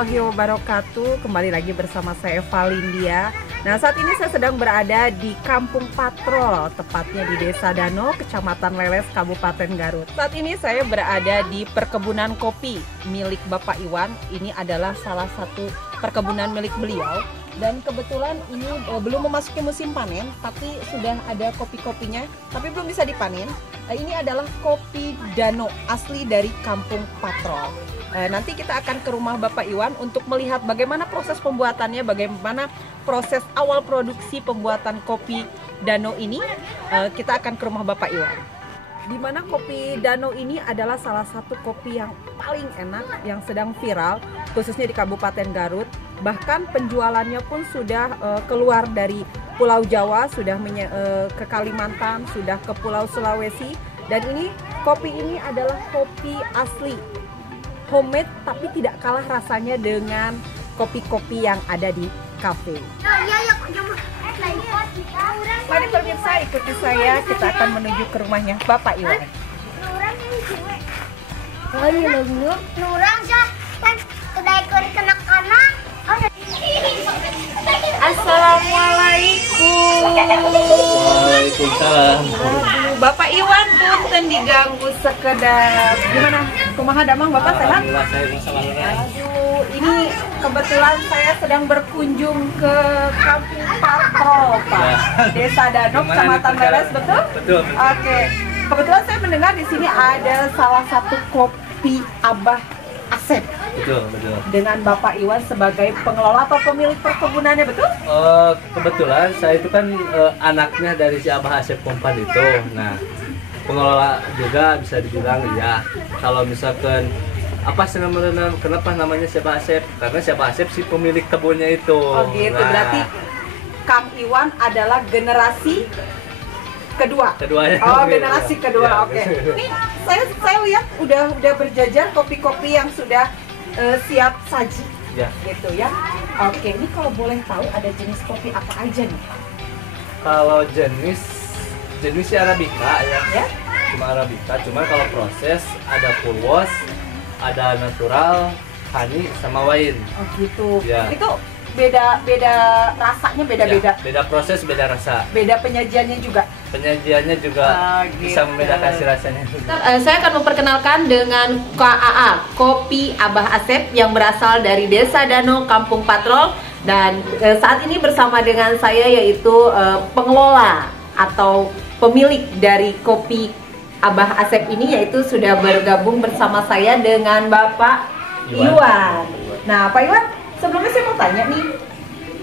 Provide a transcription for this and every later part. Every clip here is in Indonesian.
warahmatullahi wabarakatuh. Kembali lagi bersama saya Valindia. Nah, saat ini saya sedang berada di Kampung Patrol, tepatnya di Desa Dano, Kecamatan Leles, Kabupaten Garut. Saat ini saya berada di perkebunan kopi milik Bapak Iwan. Ini adalah salah satu perkebunan milik beliau. Dan kebetulan ini belum memasuki musim panen, tapi sudah ada kopi-kopinya, tapi belum bisa dipanen. Ini adalah kopi Dano asli dari Kampung Patrol. Nanti kita akan ke rumah Bapak Iwan untuk melihat bagaimana proses pembuatannya, bagaimana proses awal produksi pembuatan kopi Dano ini. Kita akan ke rumah Bapak Iwan. Di mana kopi Dano ini adalah salah satu kopi yang paling enak, yang sedang viral, khususnya di Kabupaten Garut. Bahkan penjualannya pun sudah keluar dari Pulau Jawa, sudah ke Kalimantan, sudah ke Pulau Sulawesi. Dan ini kopi ini adalah kopi asli, homemade, tapi tidak kalah rasanya dengan kopi-kopi yang ada di kafe. Mari pemirsa, ikuti saya, kita akan menuju ke rumahnya Bapak Iwan. Assalamualaikum. Waalaikumsalam. Bapak Iwan, punten diganggu sekedar. Gimana? Kumaha damang Bapak sehat? Aduh, ini kebetulan saya sedang berkunjung ke Kampung Patrol, Pak. Ya. Desa Dano, Kecamatan Leles, betul? Betul. Oke. Kebetulan saya mendengar di sini ada salah satu kopi Abah Asep. Betul. Dengan Bapak Iwan sebagai pengelola atau pemilik perkebunannya, betul? Kebetulan saya itu kan anaknya dari si Abah Asep Kompan itu. Nah, pengelola juga bisa dibilang ya. Kalau misalkan apa sih namanya, kenapa namanya si Abah Asep? Karena si Abah Asep si pemilik kebunnya itu. Oh gitu, Nah, berarti Kang Iwan adalah generasi kedua. Keduanya. Oh, generasi kedua. Ya. Oke. Ini saya lihat udah berjajar kopi-kopi yang sudah siap saji. Ya. Gitu ya. Oke, ini kalau boleh tahu ada jenis kopi apa aja nih, Pak? Kalau jenis Arabica ya. Ya? Cuma Arabica, cuma kalau proses ada full wash, ada natural, honey sama wine. Oh gitu. Ya. Itu beda rasanya, beda-beda. Ya, beda proses, beda rasa. Beda penyajiannya juga. Penyajiannya juga bisa Gitu. membedakan si rasanya. Saya akan memperkenalkan dengan KAA, Kopi Abah Asep, yang berasal dari Desa Dano, Kampung Patrol. Dan saat ini bersama dengan saya yaitu pengelola atau pemilik dari Kopi Abah Asep ini, yaitu sudah bergabung bersama saya dengan Bapak Iwan. Nah, Pak Iwan, sebelumnya saya mau tanya nih,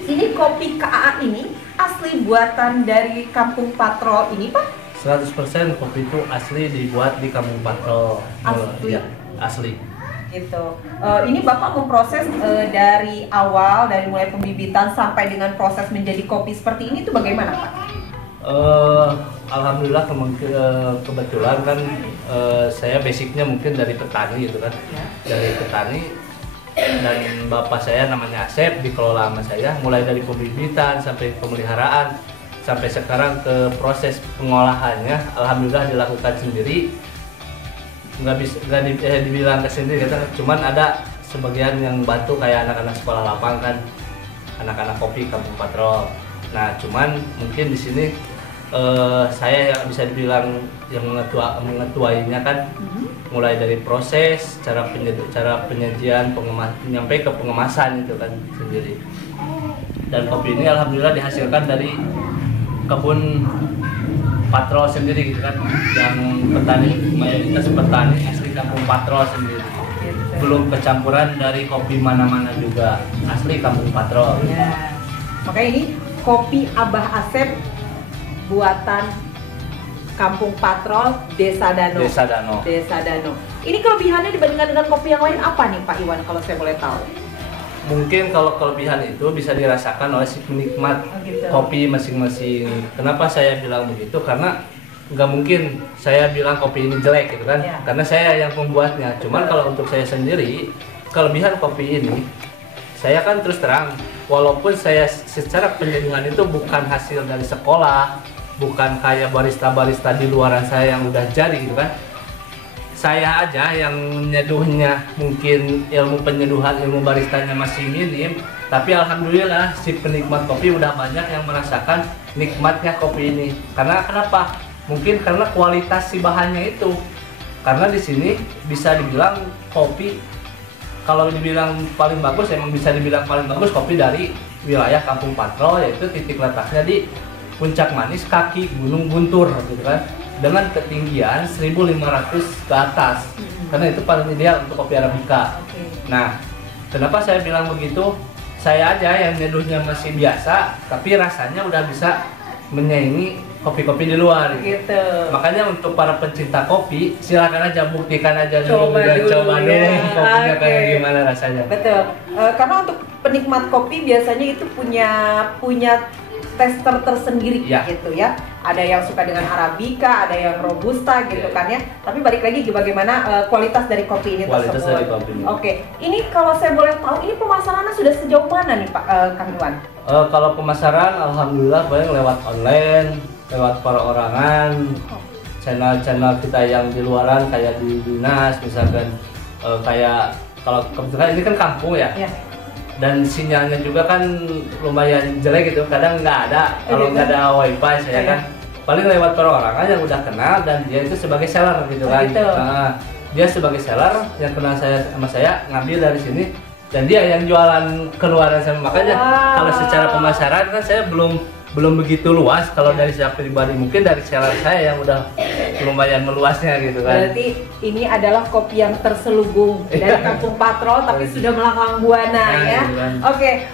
ini kopi KAA ini asli buatan dari Kampung Patrol ini, Pak? 100% kopi itu asli dibuat di Kampung Patrol. Asli? Ya, asli. Gitu. Ini Bapak memproses dari awal, dari mulai pembibitan sampai dengan proses menjadi kopi seperti ini, itu bagaimana, Pak? Alhamdulillah kebetulan kan saya basicnya mungkin dari petani gitu kan. Ya. Dari petani, dan bapak saya namanya Asep, dikelola sama saya mulai dari pembibitan sampai pemeliharaan sampai sekarang ke proses pengolahannya alhamdulillah dilakukan sendiri. Nggak dibilang ke sendiri gitu, cuman ada sebagian yang bantu kayak anak-anak sekolah lapang kan, anak-anak kopi Kampung Patrol. Nah, cuman mungkin di sini saya yang bisa dibilang yang mengetuainya kan, mulai dari proses, cara penyajian, nyampe ke pengemasan itu kan sendiri. Dan kopi ini alhamdulillah dihasilkan dari kebun Patrol sendiri gitu kan, yang petani, mayoritas petani asli Kampung Patrol sendiri. Belum kecampuran dari kopi mana-mana juga, asli Kampung Patrol. Ya. Makanya ini kopi Abah Asep buatan Kampung Patrol, Desa Dano. Desa Dano. Ini kelebihannya dibandingkan dengan kopi yang lain apa nih, Pak Iwan, kalau saya boleh tahu? Mungkin kalau kelebihan itu bisa dirasakan oleh si penikmat gitu. kopi masing-masing. Kenapa saya bilang begitu? Karena nggak mungkin saya bilang kopi ini jelek gitu kan, Ya. karena saya yang membuatnya. Cuman kalau untuk saya sendiri, kelebihan kopi ini, saya kan terus terang, walaupun saya secara penjenuhan itu bukan hasil dari sekolah, bukan kayak barista-barista di luaran saya yang udah jadi gitu kan. saya aja yang nyeduhnya mungkin ilmu penyeduhan, ilmu baristanya masih minim, tapi alhamdulillah si penikmat kopi udah banyak yang merasakan nikmatnya kopi ini. Karena kenapa? Mungkin karena kualitas si bahannya itu. Karena di sini bisa dibilang kopi, kalau dibilang paling bagus, emang bisa dibilang paling bagus kopi dari wilayah Kampung Patrol, yaitu titik letaknya di Puncak Manis kaki Gunung Guntur gitu kan, dengan ketinggian 1.500 ke atas. Karena itu paling ideal untuk kopi Arabica. Nah, kenapa saya bilang begitu? Saya aja yang nyeduhnya masih biasa, tapi rasanya udah bisa menyaingi kopi-kopi di luar gitu. Makanya untuk para pencinta kopi, silakan aja buktikan aja dulu, coba dulu kopinya kayak gimana rasanya. Betul. Karena untuk penikmat kopi biasanya itu punya tester tersendiri gitu ya. Ada yang suka dengan Arabica, ada yang Robusta gitu kan ya. Tapi balik lagi bagaimana kualitas dari kopi ini Kualitas tersebut. dari kopi ini. Oke, ini kalau saya boleh tahu, ini pemasarannya sudah sejauh mana nih Pak Kang Iwan? Kalau pemasaran, alhamdulillah banyak lewat online, lewat perorangan, channel-channel kita yang di luaran kayak di dinas, misalkan kayak kalau kebetulan ini kan kampung ya. Dan sinyalnya juga kan lumayan jelek gitu, kadang nggak ada kalau nggak ada wifi saya kan paling lewat perorangan yang udah kenal dan dia itu sebagai seller gitu kan. Nah, dia sebagai seller yang kenal saya sama saya ngambil dari sini dan dia yang jualan keluaran sama, makanya kalau secara pemasaran kan saya belum begitu luas. Kalau dari saya pribadi mungkin dari seller saya yang udah lumayan meluasnya gitu kan. Berarti ini adalah kopi yang terselubung dari Kampung Patrol tapi sudah melanglang buana ya. Oke.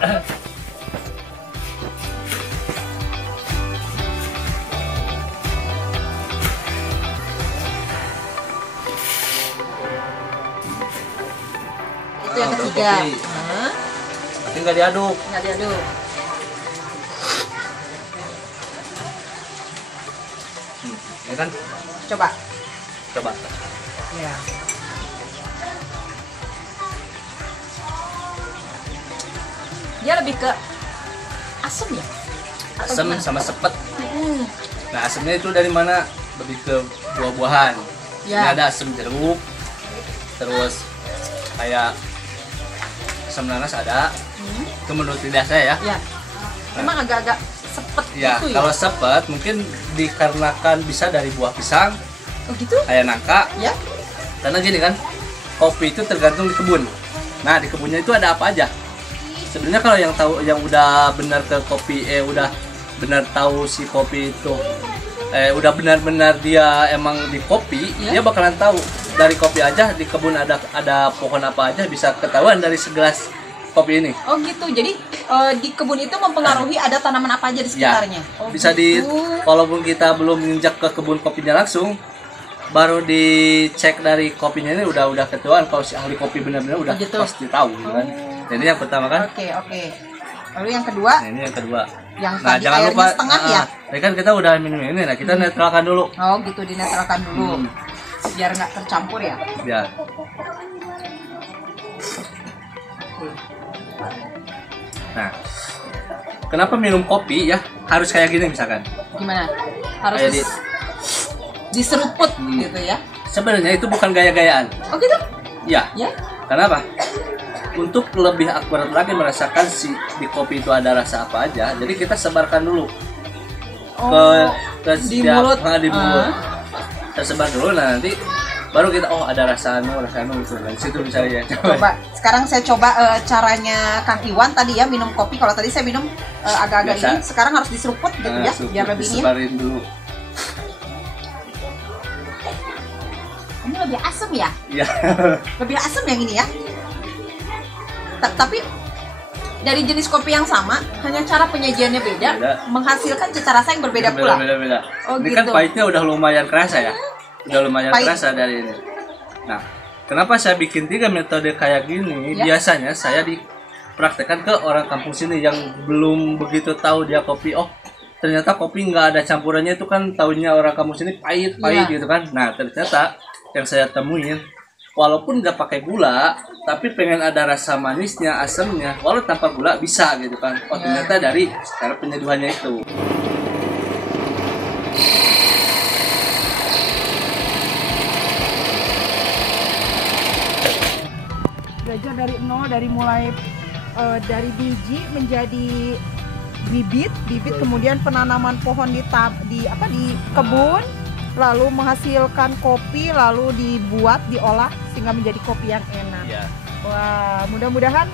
Itu yang ketiga. Tapi nggak diaduk. Nggak diaduk. Ya kan? Coba. Ya. Dia lebih ke asam ya? Asam sama sepet. Nah, asamnya itu dari mana? Lebih ke buah-buahan. Ini ada asam jeruk, terus kayak asam nanas ada. Itu menurut lidah saya ya. Memang agak-agak sepet ya, gitu ya? Kalau sepet mungkin dikarenakan bisa dari buah pisang. Oh gitu? Kayak nangka. Ya. Karena gini kan, kopi itu tergantung di kebun. Nah, di kebunnya itu ada apa aja? Sebenarnya kalau yang tahu, yang udah benar ke kopi, udah benar tahu si kopi itu, udah benar-benar dia emang di kopi, dia bakalan tahu dari kopi aja di kebun ada pohon apa aja, bisa ketahuan dari segelas kopi ini. Oh gitu, jadi di kebun itu mempengaruhi ada tanaman apa aja di sekitarnya? Ya, bisa walaupun kita belum menginjak ke kebun kopinya langsung, baru dicek dari kopinya ini udah ketahuan kalau si ahli kopi benar-benar udah pasti tahu gitu kan. Jadi yang pertama kan. Oke. Lalu yang kedua? Nah, ini yang kedua. Yang tadi jangan lupa setengah ya. Tadi kan kita udah minum ini, nah kita netralkan dulu. Oh gitu, dinetralkan dulu. Biar nggak tercampur ya. Biar. Nah, kenapa minum kopi ya harus kayak gini misalkan? Gimana? Harus diseruput gitu ya? Sebenarnya itu bukan gaya-gayaan. Oh gitu? Ya. Kenapa? Untuk lebih akurat lagi merasakan di kopi itu ada rasa apa aja, jadi kita sebarkan dulu ke di mulut. Di mulut. Tersebar dulu, nah nanti baru kita ada rasa anu gitu. Nah, situ bisa ya. Coba. Sekarang saya coba caranya Kang Iwan tadi ya, minum kopi. Kalau tadi saya minum agak-agak ini, sekarang harus diseruput gitu ya, biar lebih ini. Disebarin dulu. Ini lebih asam ya? Iya. Lebih asam yang ini ya? Tapi dari jenis kopi yang sama, hanya cara penyajiannya beda. Menghasilkan cita rasa yang berbeda pula. Beda. Oh, ini gitu. Kan pahitnya udah lumayan kerasa ya. Udah lumayan kerasa dari ini. Nah, kenapa saya bikin 3 metode kayak gini? Biasanya saya dipraktekkan ke orang kampung sini yang belum begitu tahu dia kopi. Oh, ternyata kopi nggak ada campurannya, itu kan taunya orang kampung sini pahit gitu kan. Nah, ternyata yang saya temuin, walaupun nggak pakai gula, tapi pengen ada rasa manisnya, asamnya, walau tanpa gula bisa gitu kan. Oh, ternyata dari cara penyeduhannya itu. dari nol, dari mulai dari biji menjadi bibit, kemudian penanaman pohon di kebun, lalu menghasilkan kopi, lalu dibuat, diolah sehingga menjadi kopi yang enak. Ya. Wah, mudah-mudahan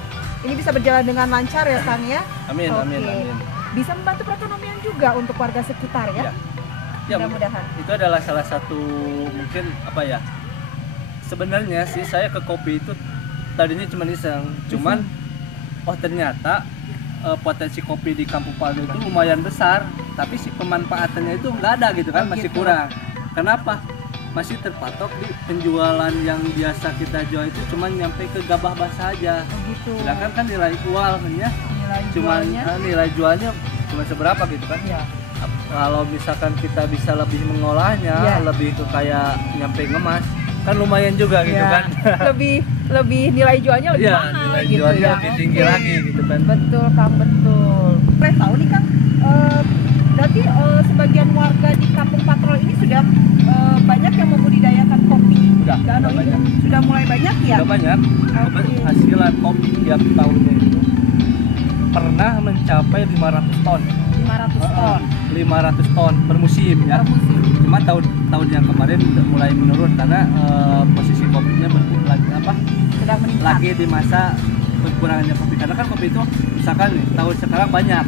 ini bisa berjalan dengan lancar ya Kang ya. Amin, Oke. amin. Bisa membantu perekonomian juga untuk warga sekitar ya. Ya, Mudah-mudahan. itu adalah salah satu mungkin apa ya? Sebenarnya sih saya ke kopi itu tadinya cuma iseng, cuman oh ternyata potensi kopi di Kampung Patro itu lumayan besar, tapi si pemanfaatannya itu nggak ada gitu kan, masih kurang. Kenapa? Masih terpatok di penjualan yang biasa kita jual itu cuma nyampe ke gabah basah aja. Begitu. Sedangkan kan nilai jualnya nilai jualnya cuma seberapa gitu kan? Ya. Kalau misalkan kita bisa lebih mengolahnya, lebih ke kayak nyampe ngemas, kan lumayan juga gitu kan. lebih nilai jualnya lebih mahal nilai gitu jualnya ya. lebih tinggi lagi gitu kan. Betul Kang, betul. Boleh tahu nih Kang, berarti sebagian warga di Kampung Patrol ini sudah banyak yang membudidayakan kopi danau ini? Sudah mulai banyak ya? Sudah banyak. Hasilan kopi tiap tahunnya itu pernah mencapai 500 ton. 500 ton per musim ya. Cuma tahun yang kemarin udah mulai menurun karena posisi kopinya sedang meningkat. Lagi di masa kekurangannya kopi, karena kan kopi itu misalkan nih, tahun sekarang banyak,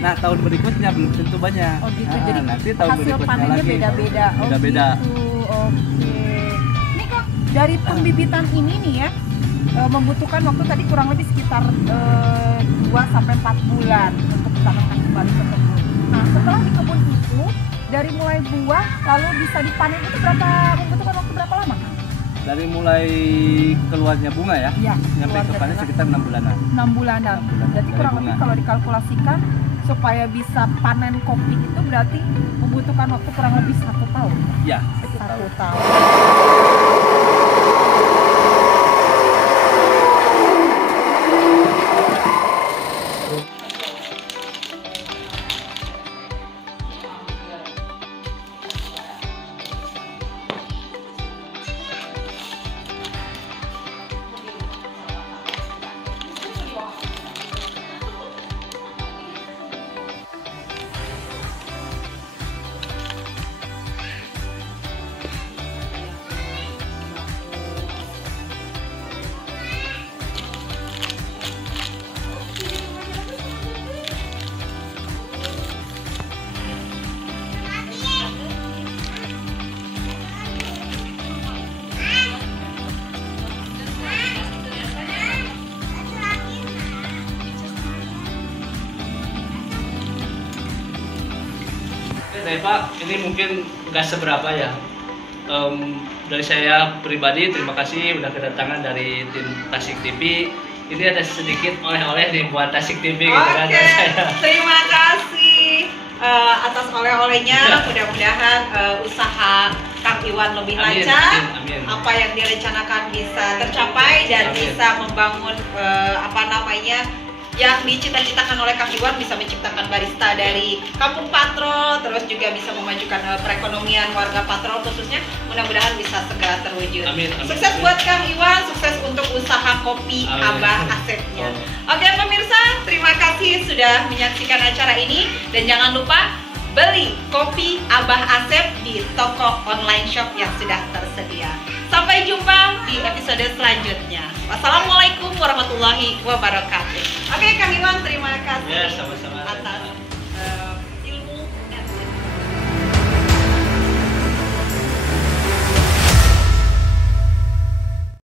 nah tahun berikutnya belum tentu banyak. Oh gitu. Jadi nanti tahun hasil berikutnya panennya lagi beda-beda. beda-beda. Gitu. Oke. Ini Kang, dari pembibitan ini nih ya, membutuhkan waktu tadi kurang lebih sekitar 2-4 bulan untuk ditanamkan kembali ke kebun. Nah, setelah di kebun itu dari mulai buah lalu bisa dipanen itu membutuhkan waktu berapa lama Kang? Dari mulai keluarnya bunga ya, nyampe ke panen sekitar 6 bulanan. 6 bulanan. Berarti kurang lebih kalau dikalkulasikan supaya bisa panen kopi itu berarti membutuhkan waktu kurang lebih 1 tahun. Ya, 1 tahun. Oke Pak, ini mungkin nggak seberapa ya. Dari saya pribadi terima kasih udah kedatangan dari tim Tasik TV. Ini ada sedikit oleh-oleh nih buat Tasik TV gitu kan. Terima kasih atas oleh-olehnya. Mudah-mudahan usaha Kang Iwan lebih lancar. Amin. Apa yang direncanakan bisa tercapai dan bisa membangun yang dicita-citakan oleh Kang Iwan, bisa menciptakan barista dari Kampung Patrol, terus juga bisa memajukan perekonomian warga Patrol khususnya. Mudah-mudahan bisa segera terwujud. Amin. Sukses buat Kang Iwan, sukses untuk usaha kopi Abah Asepnya. Oke pemirsa, terima kasih sudah menyaksikan acara ini dan jangan lupa beli kopi Abah Asep di toko online shop yang sudah tersedia. Sampai jumpa di episode selanjutnya. Wassalamualaikum warahmatullahi wabarakatuh. Oke Kang Iwan, terima kasih.